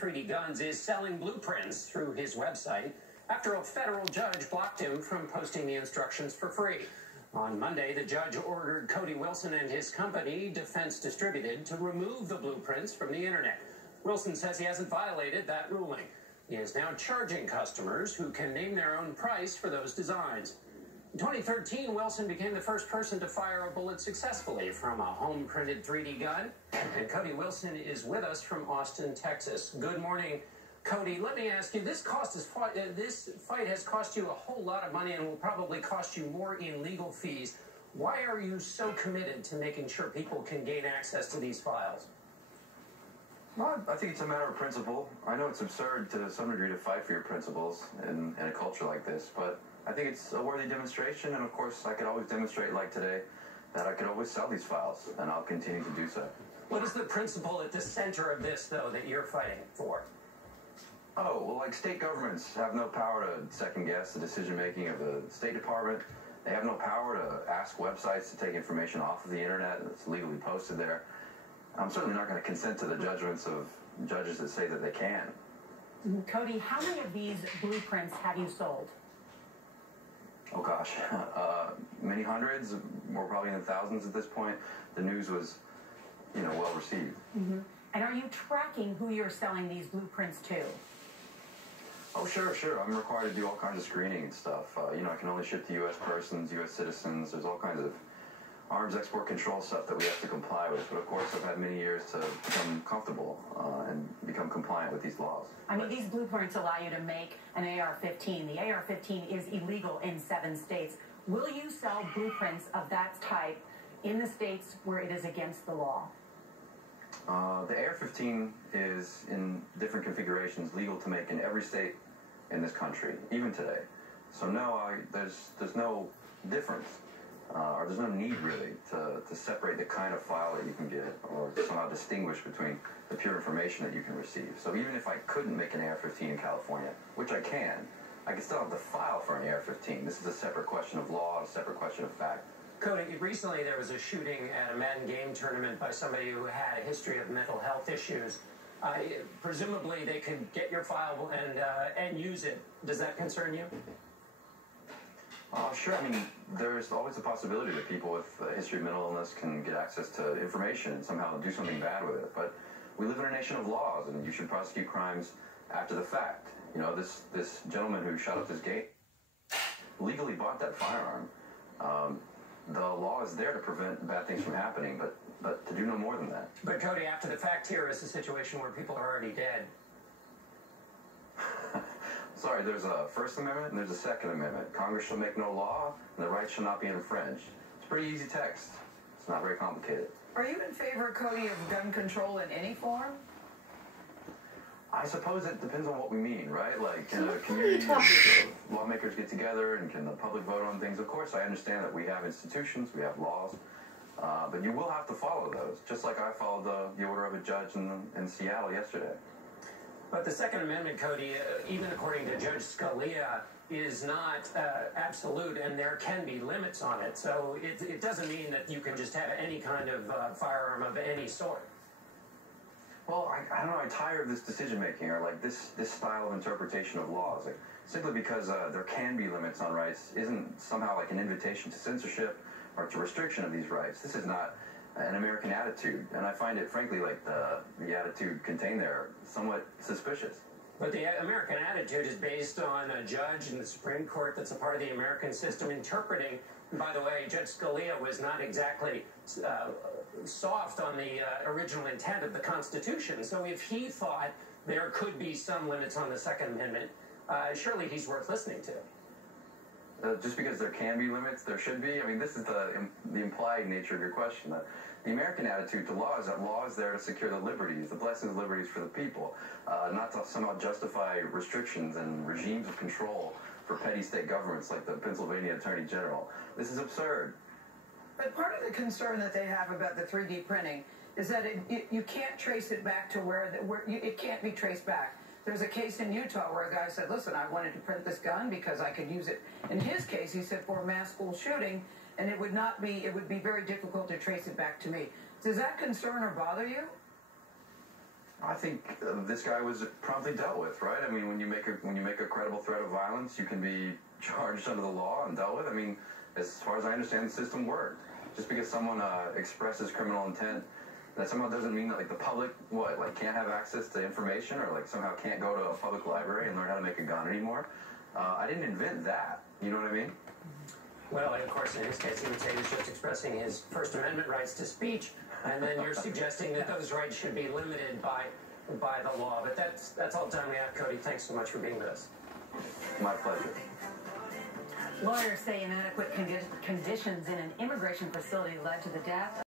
3D Guns is selling blueprints through his website after a federal judge blocked him from posting the instructions for free. On Monday, the judge ordered Cody Wilson and his company, Defense Distributed, to remove the blueprints from the internet. Wilson says he hasn't violated that ruling. He is now charging customers who can name their own price for those designs. In 2013, Wilson became the first person to fire a bullet successfully from a home-printed 3D gun. And Cody Wilson is with us from Austin, Texas. Good morning, Cody. Let me ask you, this fight has cost you a whole lot of money and will probably cost you more in legal fees. Why are you so committed to making sure people can gain access to these files? Well, I think it's a matter of principle. I know it's absurd to some degree to fight for your principles in a culture like this, but I think it's a worthy demonstration, and of course I could always demonstrate, like today, that I could always sell these files, and I'll continue to do so. What is the principle at the center of this, though, that you're fighting for? Oh, well, like state governments have no power to second-guess the decision-making of the State Department. They have no power to ask websites to take information off of the internet that's legally posted there. I'm certainly not going to consent to the judgments of judges that say that they can. Cody, how many of these blueprints have you sold? Oh gosh, many hundreds. We're probably in the thousands at this point. The news was, well received. And are you tracking who you're selling these blueprints to? Oh, sure. I'm required to do all kinds of screening and stuff. I can only ship to U.S. persons, U.S. citizens. There's all kinds of arms export control stuff that we have to comply with. But of course, I've had many years to become comfortable and become compliant with these laws. I mean, these blueprints allow you to make an AR-15. The AR-15 is illegal in 7 states. Will you sell blueprints of that type in the states where it is against the law? The AR-15 is in different configurations legal to make in every state in this country, even today. So no, there's no difference. Or there's no need, really, to separate the kind of file that you can get or somehow distinguish between the pure information that you can receive. So even if I couldn't make an AR-15 in California, which I can still have the file for an AR-15. This is a separate question of law, a separate question of fact. Cody, recently there was a shooting at a Madden game tournament by somebody who had a history of mental health issues. Presumably they could get your file and use it. Does that concern you? Sure. I mean, there's always the possibility that people with a history of mental illness can get access to information and somehow do something bad with it. But we live in a nation of laws, and you should prosecute crimes after the fact. This gentleman who shot up this gate legally bought that firearm. The law is there to prevent bad things from happening, but to do no more than that. But Cody, after the fact here is a situation where people are already dead. Sorry, there's a First Amendment and there's a Second Amendment. Congress shall make no law, and the rights shall not be infringed. It's pretty easy text. It's not very complicated. Are you in favor, Cody, of gun control in any form? I suppose it depends on what we mean, right? Like, can a community of lawmakers get together and can the public vote on things? Of course, I understand that we have institutions, we have laws, but you will have to follow those, just like I followed the order of a judge in Seattle yesterday. But the Second Amendment, Cody, even according to Judge Scalia, is not absolute, and there can be limits on it. So it doesn't mean that you can just have any kind of firearm of any sort. Well, I don't know, I tire of this decision-making, or like this style of interpretation of laws. Like, simply because there can be limits on rights isn't somehow like an invitation to censorship or to restriction of these rights. This is not an American attitude, and I find it, frankly, like the attitude contained there somewhat suspicious. But the American attitude is based on a judge in the Supreme Court that's a part of the American system interpreting. And by the way, Judge Scalia was not exactly soft on the original intent of the Constitution. So if he thought there could be some limits on the Second Amendment, surely he's worth listening to. Just because there can be limits, there should be. I mean, this is the implied nature of your question. The American attitude to law is that law is there to secure the liberties, the blessings and liberties for the people, not to somehow justify restrictions and regimes of control for petty state governments like the Pennsylvania Attorney General. This is absurd. But part of the concern that they have about the 3D printing is that you can't trace it back to where it can't be traced back. There's a case in Utah where a guy said, listen, I wanted to print this gun because I could use it. In his case, he said, for a mass school shooting, and it would be very difficult to trace it back to me. Does that concern or bother you? I think this guy was promptly dealt with, right? I mean, when you make a credible threat of violence, you can be charged under the law and dealt with. I mean, as far as I understand, the system worked. Just because someone expresses criminal intent, that somehow doesn't mean that like the public can't have access to information, or like somehow can't go to a public library and learn how to make a gun anymore. I didn't invent that. You know what I mean? Well, of course, in his case, he would say he was just expressing his First Amendment rights to speech, and then you're suggesting that those rights should be limited by the law. But that's all the time we have, Cody. Thanks so much for being with us. My pleasure. Lawyers say inadequate conditions in an immigration facility led to the death